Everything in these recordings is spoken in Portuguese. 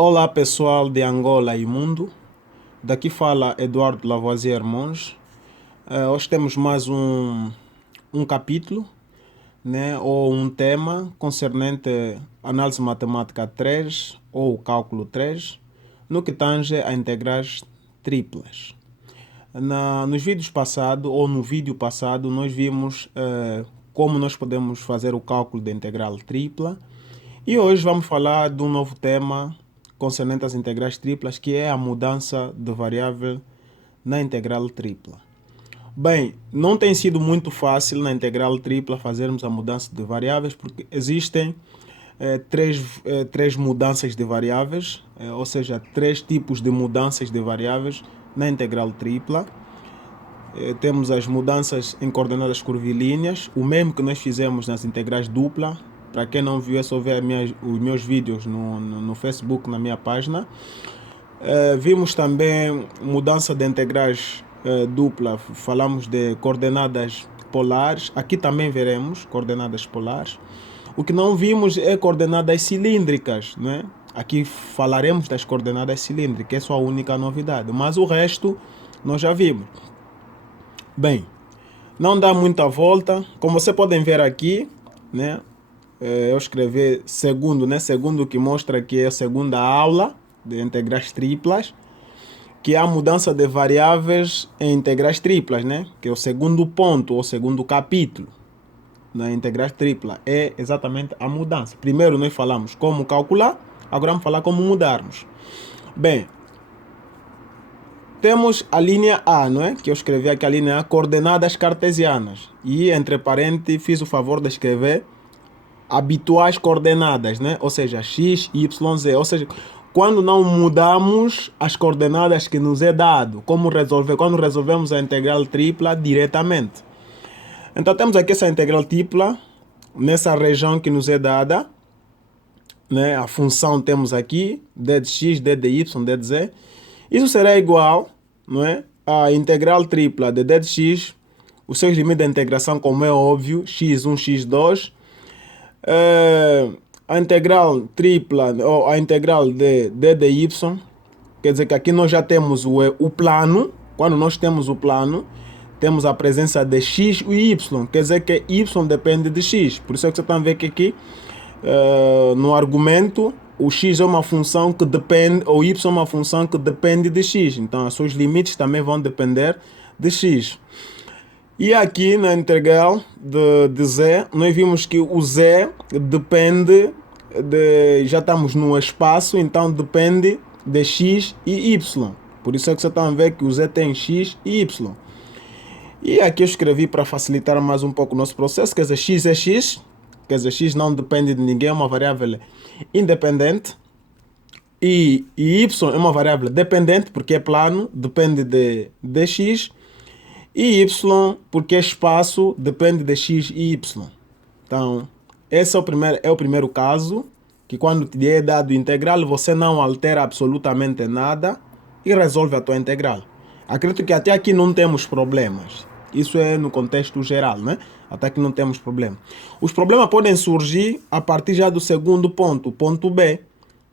Olá pessoal de Angola e mundo, daqui fala Eduardo Lavoisier Monge. Hoje temos mais um capítulo, né, ou um tema concernente análise matemática 3 ou cálculo 3, no que tange a integrais triplas. Nos vídeos passados, ou no vídeo passado, nós vimos como nós podemos fazer o cálculo da integral tripla. E hoje vamos falar de um novo tema concernente às integrais triplas, que é a mudança de variável na integral tripla. Bem, não tem sido muito fácil na integral tripla fazermos a mudança de variáveis, porque existem três mudanças de variáveis, ou seja, três tipos de mudanças de variáveis na integral tripla. Temos as mudanças em coordenadas curvilíneas, o mesmo que nós fizemos nas integrais dupla. Para quem não viu, é só ver os meus vídeos no Facebook, na minha página. Vimos também mudança de integrais dupla, falamos de coordenadas polares. Aqui também veremos coordenadas polares. O que não vimos é coordenadas cilíndricas, né? Aqui falaremos das coordenadas cilíndricas, essa é a única novidade. Mas o resto nós já vimos. Bem, não dá muita volta. Como vocês podem ver aqui, né? Eu escrevi segundo, né? Segundo, que mostra que é a segunda aula de integrais triplas, que é a mudança de variáveis em integrais triplas, né? Que é o segundo ponto, ou segundo capítulo na integrais tripla, é exatamente a mudança. Primeiro nós falamos como calcular, agora vamos falar como mudarmos. Bem, temos a linha A, não é? Que eu escrevi aqui a linha A, coordenadas cartesianas. E entre parênteses fiz o favor de escrever habituais coordenadas, né? Ou seja, x, y, z. Ou seja, quando não mudamos as coordenadas que nos é dado, como resolver? Quando resolvemos a integral tripla diretamente. Então temos aqui essa integral tripla nessa região que nos é dada, né? A função temos aqui d de x, d de y, d de z. Isso será igual, não é? A integral tripla de d de x, os seus limites de integração, como é óbvio, x1, x2. A integral tripla, ou a integral de d de y, quer dizer que aqui nós já temos o plano. Quando nós temos o plano, temos a presença de x e y, quer dizer que y depende de x. Por isso é que você está vendo que aqui no argumento o x é uma função que depende, ou y é uma função que depende de x. Então os seus limites também vão depender de x. E aqui na integral de z, nós vimos que o z depende de... Já estamos no espaço, então depende de x e y. Por isso é que você está a ver que o z tem x e y. E aqui eu escrevi para facilitar mais um pouco o nosso processo, quer dizer, x é x, quer dizer, x não depende de ninguém, é uma variável independente. E y é uma variável dependente, porque é plano, depende de x. E y, porque é espaço, depende de x e y. Então, esse é o primeiro caso, que quando te é dado integral, você não altera absolutamente nada e resolve a tua integral. Acredito que até aqui não temos problemas. Isso é no contexto geral, né? Até aqui não temos problema. Os problemas podem surgir a partir já do segundo ponto, ponto B.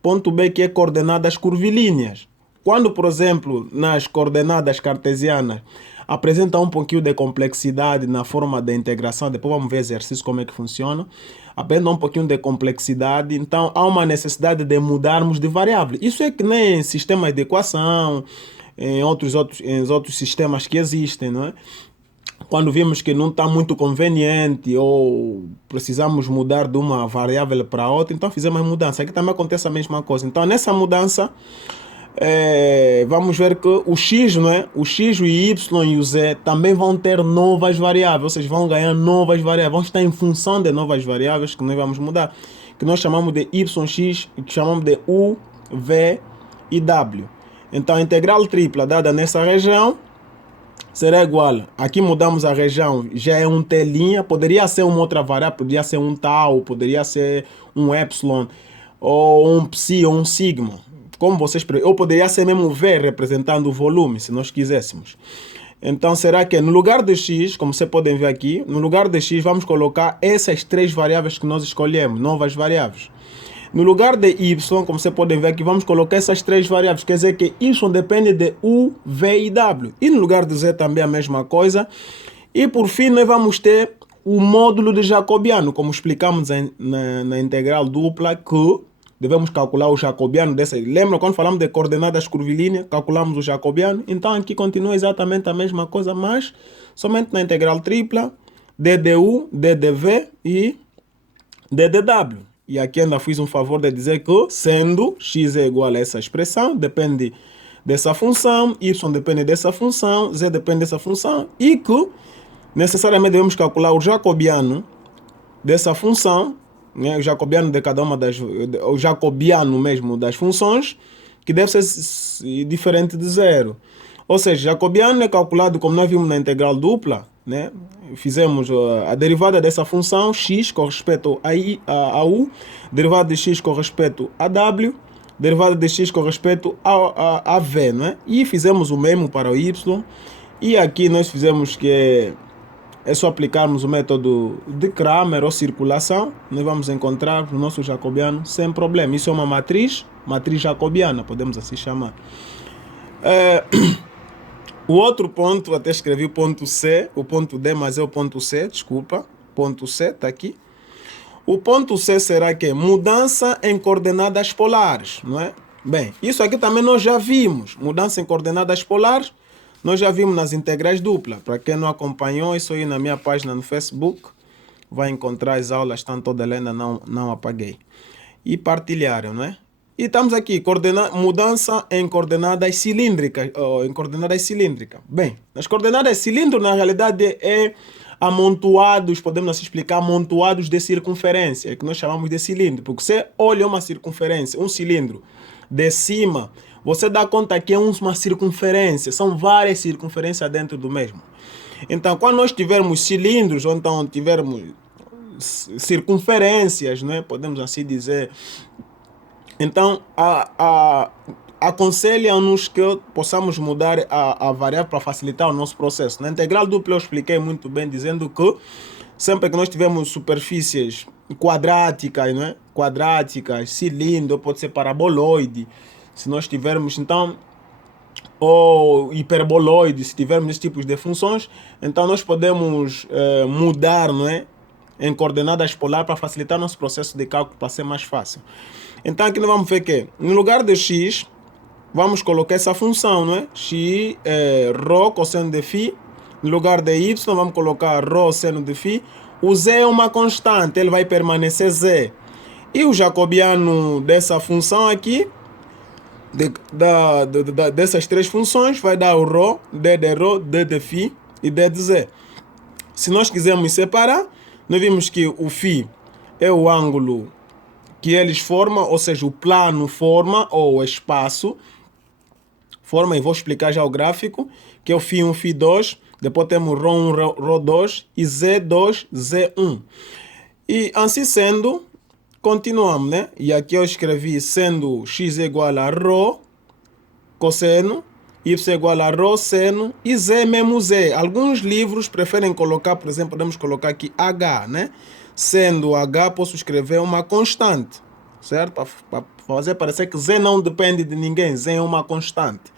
Ponto B, que é coordenadas curvilíneas. Quando, por exemplo, nas coordenadas cartesianas apresenta um pouquinho de complexidade na forma de integração, depois vamos ver exercício como é que funciona, apresenta um pouquinho de complexidade, então há uma necessidade de mudarmos de variável. Isso é que nem em sistemas de equação, em outros sistemas que existem, não é? Quando vimos que não está muito conveniente ou precisamos mudar de uma variável para outra, então fizemos a mudança. Aqui também acontece a mesma coisa. Então nessa mudança, vamos ver que o x, não é? O x, o y e o z também vão ter novas variáveis, ou seja, vão ganhar novas variáveis, vão estar em função de novas variáveis que nós vamos mudar, que nós chamamos de yx e que chamamos de u, v e w. Então a integral tripla dada nessa região será igual, aqui mudamos a região, já é um t', poderia ser uma outra variável, poderia ser um tau, poderia ser um epsilon, ou um psi, ou um sigma. Como vocês preferem, ou poderia ser mesmo V representando o volume, se nós quiséssemos. Então será que no lugar de x, como vocês podem ver aqui, no lugar de x vamos colocar essas três variáveis que nós escolhemos, novas variáveis. No lugar de y, como você pode ver aqui, vamos colocar essas três variáveis. Quer dizer que y depende de u, v e w. E no lugar de z também a mesma coisa. E por fim, nós vamos ter o módulo de jacobiano, como explicamos na integral dupla, que devemos calcular o jacobiano dessa. Lembra quando falamos de coordenadas curvilíneas, calculamos o jacobiano? Então aqui continua exatamente a mesma coisa, mas somente na integral tripla, d de u, d de v e d de w. E aqui ainda fiz um favor de dizer que, sendo x é igual a essa expressão, depende dessa função, y depende dessa função, z depende dessa função, e que necessariamente devemos calcular o jacobiano dessa função, né? O jacobiano de cada uma das... o jacobiano mesmo das funções, que deve ser diferente de zero. Ou seja, jacobiano é calculado como nós vimos na integral dupla, né? Fizemos a derivada dessa função, x com respeito a u, derivada de x com respeito a w, derivada de x com respeito a v, né? E fizemos o mesmo para o y. E aqui nós fizemos que é só aplicarmos o método de Cramer ou circulação, nós vamos encontrar o nosso jacobiano sem problema. Isso é uma matriz jacobiana, podemos assim chamar. O outro ponto, até escrevi o ponto C, o ponto D, mas é o ponto C, desculpa. Ponto C, está aqui. O ponto C será que mudança em coordenadas polares, não é? Bem, isso aqui também nós já vimos. Mudança em coordenadas polares, nós já vimos nas integrais duplas. Para quem não acompanhou, isso aí na minha página no Facebook, vai encontrar as aulas, estão todas lá, ainda não apaguei. E partilharam, não é? E estamos aqui, mudança em coordenadas cilíndricas. Bem, as coordenadas cilíndricas, na realidade, é amontoados, podemos assim explicar, amontoados de circunferência, que nós chamamos de cilindro. Porque você olha uma circunferência, um cilindro, de cima, você dá conta que é uma circunferência, são várias circunferências dentro do mesmo. Então, quando nós tivermos cilindros, ou então tivermos circunferências, né, podemos assim dizer, então aconselham-nos que possamos mudar a variável para facilitar o nosso processo. Na integral dupla eu expliquei muito bem, dizendo que sempre que nós tivermos superfícies quadráticas, né, cilindro, pode ser paraboloide, se nós tivermos, então, ou hiperboloide, se tivermos esses tipos de funções, então nós podemos mudar, não é, em coordenadas polares para facilitar nosso processo de cálculo, para ser mais fácil. Então aqui nós vamos ver que, no lugar de x, vamos colocar essa função, não é? X é ρ cosseno de φ. No lugar de y, vamos colocar ρ seno de φ. O z é uma constante, ele vai permanecer z. E o jacobiano dessa função aqui, dessas três funções, vai dar o ρ, d de ρ, d de φ e d de z. Se nós quisermos separar, nós vimos que o φ é o ângulo que eles formam, ou seja, o plano forma, ou o espaço forma, e vou explicar já o gráfico, que é o φ1, φ2, depois temos ρ1, ρ2 e z2, z1. E assim sendo, continuamos, né? E aqui eu escrevi sendo x igual a ρ cosseno, y igual a ρ seno e z mesmo z. Alguns livros preferem colocar, por exemplo, podemos colocar aqui h, né? Sendo h, posso escrever uma constante, certo? Para fazer parecer que z não depende de ninguém, z é uma constante.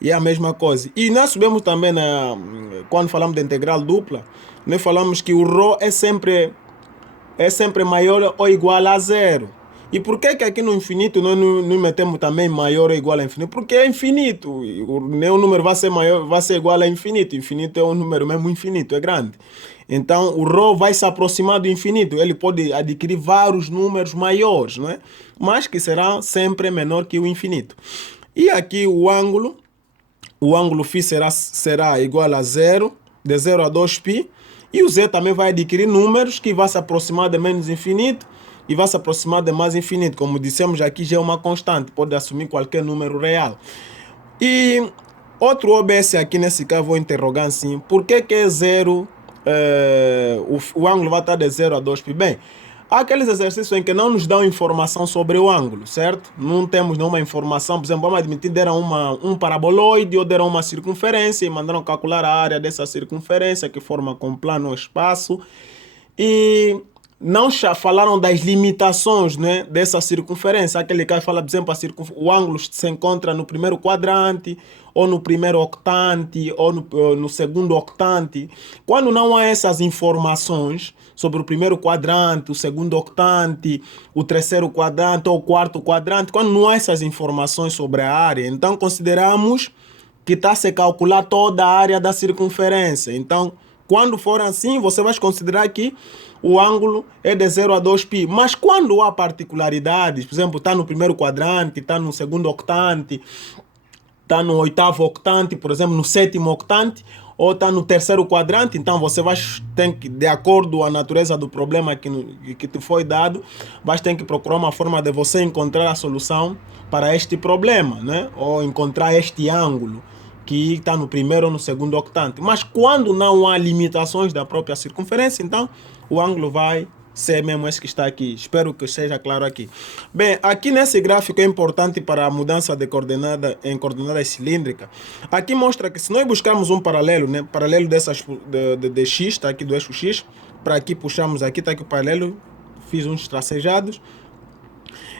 E é a mesma coisa. E nós sabemos também, quando falamos de integral dupla, nós falamos que o ρ é sempre maior ou igual a zero. E por que aqui no infinito nós não metemos também maior ou igual a infinito? Porque é infinito. Nenhum número vai ser maior, vai ser igual a infinito. Infinito é um número mesmo infinito, é grande. Então o ρ vai se aproximar do infinito. Ele pode adquirir vários números maiores, não é? Mas que será sempre menor que o infinito. E aqui o ângulo φ será igual a zero, de 0 a 2π. E o z também vai adquirir números que vai se aproximar de menos infinito e vai se aproximar de mais infinito. Como dissemos aqui, já é uma constante, pode assumir qualquer número real. E outro OBS aqui nesse caso, vou interrogar assim, por que é zero, o ângulo vai estar de 0 a 2π? Bem, há aqueles exercícios em que não nos dão informação sobre o ângulo, certo? Não temos nenhuma informação, por exemplo, vamos admitir, deram um paraboloide ou deram uma circunferência e mandaram calcular a área dessa circunferência que forma com plano ou espaço. E não falaram das limitações, né, dessa circunferência. Aquele cara fala, por exemplo, o ângulo se encontra no primeiro quadrante, ou no primeiro octante, ou no segundo octante. Quando não há essas informações sobre o primeiro quadrante, o segundo octante, o terceiro quadrante ou o quarto quadrante, quando não há essas informações sobre a área, então consideramos que está a se calcular toda a área da circunferência. Então, quando for assim, você vai considerar que o ângulo é de 0 a 2π. Mas quando há particularidades, por exemplo, está no primeiro quadrante, está no segundo octante, está no oitavo octante, por exemplo, no sétimo octante, ou está no terceiro quadrante, então você vai ter que, de acordo com a natureza do problema que te foi dado, vai ter que procurar uma forma de você encontrar a solução para este problema, né? Ou encontrar este ângulo que está no primeiro ou no segundo octante. Mas quando não há limitações da própria circunferência, então o ângulo vai ser mesmo esse que está aqui. Espero que seja claro aqui. Bem, aqui nesse gráfico é importante para a mudança de coordenada em coordenadas cilíndricas. Aqui mostra que se nós buscarmos um paralelo, né, paralelo dessas de x, está aqui do eixo x, para aqui puxamos aqui, está aqui o paralelo, fiz uns tracejados.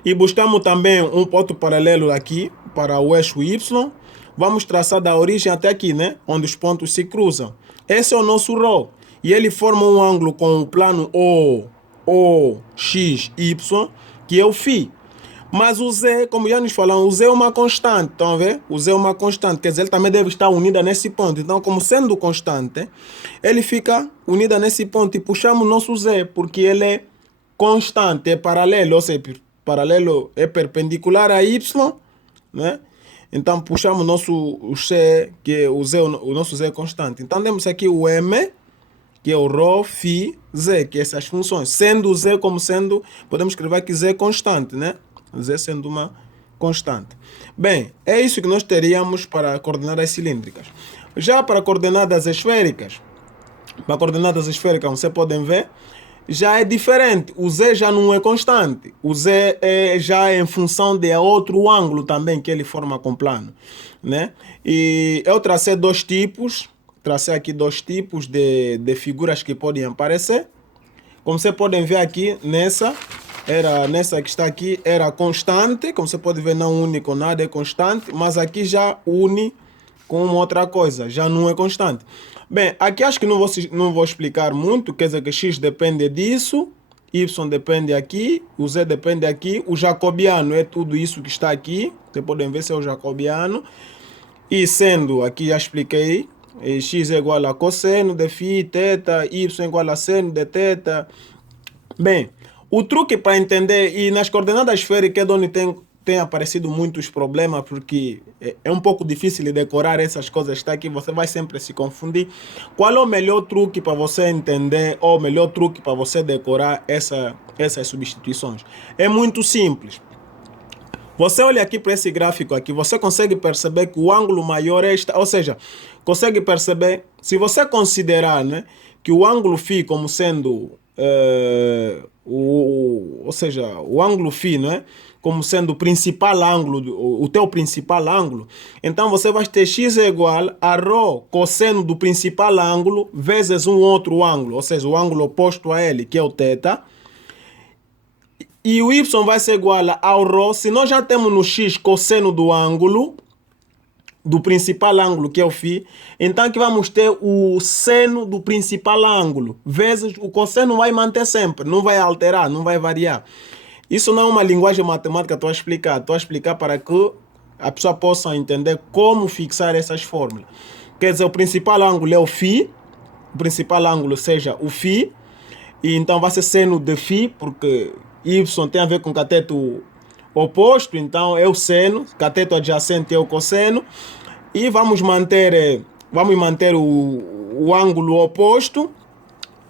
E buscamos também um outro paralelo aqui para o eixo y. Vamos traçar da origem até aqui, né, onde os pontos se cruzam. Esse é o nosso ρ. E ele forma um ângulo com o plano OXY, que é o φ. Mas o Z, como já nos falamos, o Z é uma constante, estão a ver? O Z é uma constante, quer dizer, ele também deve estar unida nesse ponto. Então, como sendo constante, ele fica unida nesse ponto e puxamos o nosso Z, porque ele é constante, é paralelo, ou seja, paralelo é perpendicular a Y, né? Então, puxamos o C, que é o Z, o nosso Z é constante. Então, temos aqui o M, que é o ρ, φ, Z, que é essas funções. Sendo o Z como sendo, podemos escrever que Z é constante, né? Z sendo uma constante. Bem, é isso que nós teríamos para coordenadas cilíndricas. Já para coordenadas esféricas, você podem ver, já é diferente. O Z já não é constante. O Z já é em função de outro ângulo também que ele forma com plano, né? E eu tracei dois tipos. Tracei aqui dois tipos de figuras que podem aparecer. Como vocês podem ver aqui, nessa que está aqui, era constante. Como você pode ver, não une com nada, é constante. Mas aqui já une com uma outra coisa, já não é constante. Bem, aqui acho que não vou explicar muito, quer dizer que x depende disso, y depende aqui, o z depende aqui, o jacobiano é tudo isso que está aqui. Vocês podem ver se é o jacobiano. E sendo, aqui já expliquei, x é igual a cosseno de φ, θ, y é igual a seno de θ. Bem, o truque para entender, e nas coordenadas esféricas é onde tem aparecido muitos problemas, porque é um pouco difícil de decorar essas coisas, está aqui, você vai sempre se confundir. Qual é o melhor truque para você entender, ou o melhor truque para você decorar essas substituições? É muito simples. Você olha aqui para esse gráfico aqui, você consegue perceber que o ângulo maior é este, ou seja, consegue perceber, se você considerar, né, que o ângulo φ como sendo, ou seja, o ângulo φ, né, como sendo o principal ângulo, o teu principal ângulo, então você vai ter x é igual a ρ cosseno do principal ângulo vezes um outro ângulo, ou seja, o ângulo oposto a ele, que é o θ. E o y vai ser igual ao ρ, se nós já temos no x cosseno do ângulo, do principal ângulo, que é o φ, então aqui vamos ter o seno do principal ângulo, vezes o cosseno vai manter sempre, não vai alterar, não vai variar. Isso não é uma linguagem matemática, estou a explicar para que a pessoa possa entender como fixar essas fórmulas. Quer dizer, o principal ângulo é o φ, o principal ângulo seja o φ, e então vai ser seno de φ, porque y tem a ver com cateto oposto, então é o seno, cateto adjacente é o cosseno, e vamos manter o ângulo oposto.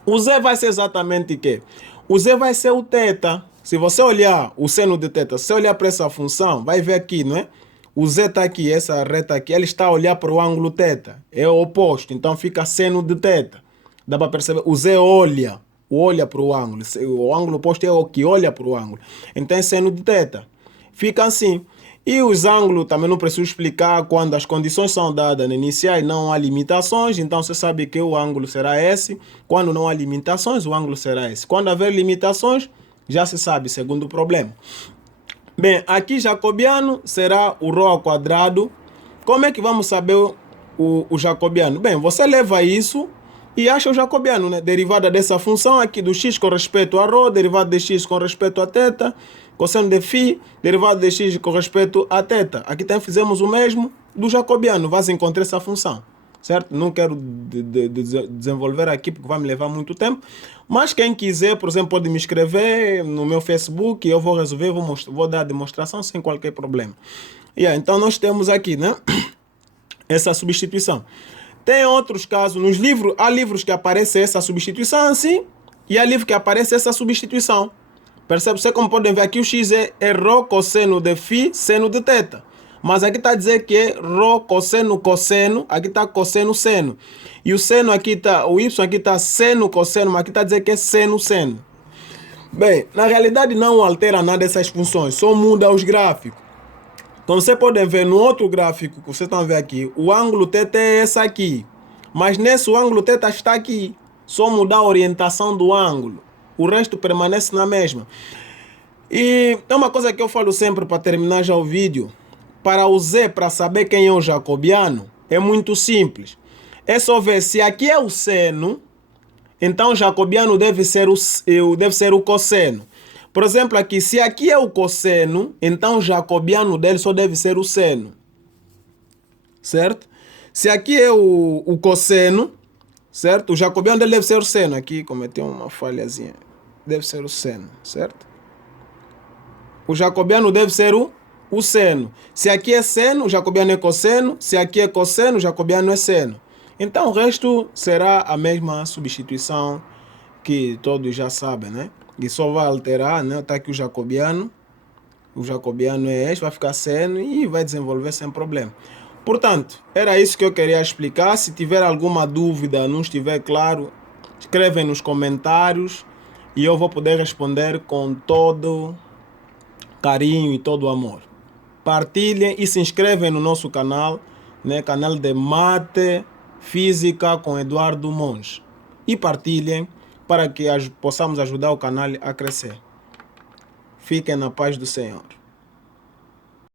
O z vai ser exatamente o quê? O z vai ser o θ. Se você olhar o seno de θ, se você olhar para essa função, vai ver aqui, não é? O z está aqui, essa reta aqui, ele está a olhar para o ângulo θ, é o oposto, então fica seno de θ. Dá para perceber? O z olha para o ângulo oposto é o que olha para o ângulo, então é seno de θ. Fica assim. E os ângulos também não preciso explicar, quando as condições são dadas no iniciais, não há limitações, então você sabe que o ângulo será esse. Quando não há limitações, o ângulo será esse. Quando haver limitações, já se sabe, segundo problema. Bem, aqui jacobiano será o ρ ao quadrado. Como é que vamos saber o jacobiano? Bem, você leva isso e acha o jacobiano, né? Derivada dessa função aqui do x com respeito a ρ, derivada de x com respeito a θ, cosseno de φ, derivada de x com respeito a θ. Aqui também fizemos o mesmo do jacobiano, vais encontrar essa função, certo? Não quero desenvolver aqui porque vai me levar muito tempo, mas quem quiser, por exemplo, pode me escrever no meu Facebook e eu vou resolver, vou dar a demonstração sem qualquer problema. Então nós temos aqui, né, essa substituição. Tem outros casos, nos livros, há livros que aparece essa substituição assim, e há livros que aparece essa substituição. Percebe? Você como podem ver aqui, o x é ρ cosseno de φ, seno de θ. Mas aqui está a dizer que é ρ cosseno cosseno, aqui está cosseno seno. E o seno aqui está, o y aqui está seno cosseno, mas aqui está a dizer que é seno seno. Bem, na realidade não altera nada essas funções, só muda os gráficos. Então você pode ver no outro gráfico que vocês estão a ver aqui, o ângulo θ é esse aqui. Mas nesse o ângulo θ está aqui. Só mudar a orientação do ângulo. O resto permanece na mesma. E é uma coisa que eu falo sempre para terminar já o vídeo. Para o Z, para saber quem é o jacobiano, é muito simples. É só ver se aqui é o seno, então o jacobiano deve ser o cosseno. Por exemplo, aqui, se aqui é o cosseno, então o jacobiano dele só deve ser o seno. Certo? Se aqui é o cosseno, certo? O jacobiano dele deve ser o seno. Aqui cometeu uma falhazinha. Deve ser o seno, certo? O jacobiano deve ser o seno. Se aqui é seno, o jacobiano é cosseno. Se aqui é cosseno, o jacobiano é seno. Então o resto será a mesma substituição que todos já sabem, né? E só vai alterar, né? Tá aqui o jacobiano é este, vai ficar seno e vai desenvolver sem problema. Portanto, era isso que eu queria explicar. Se tiver alguma dúvida, não estiver claro, escrevem nos comentários e eu vou poder responder com todo carinho e todo amor. Partilhem e se inscrevem no nosso canal, né? Canal de Mate Física com Eduardo Monge. E partilhem para que possamos ajudar o canal a crescer. Fiquem na paz do Senhor.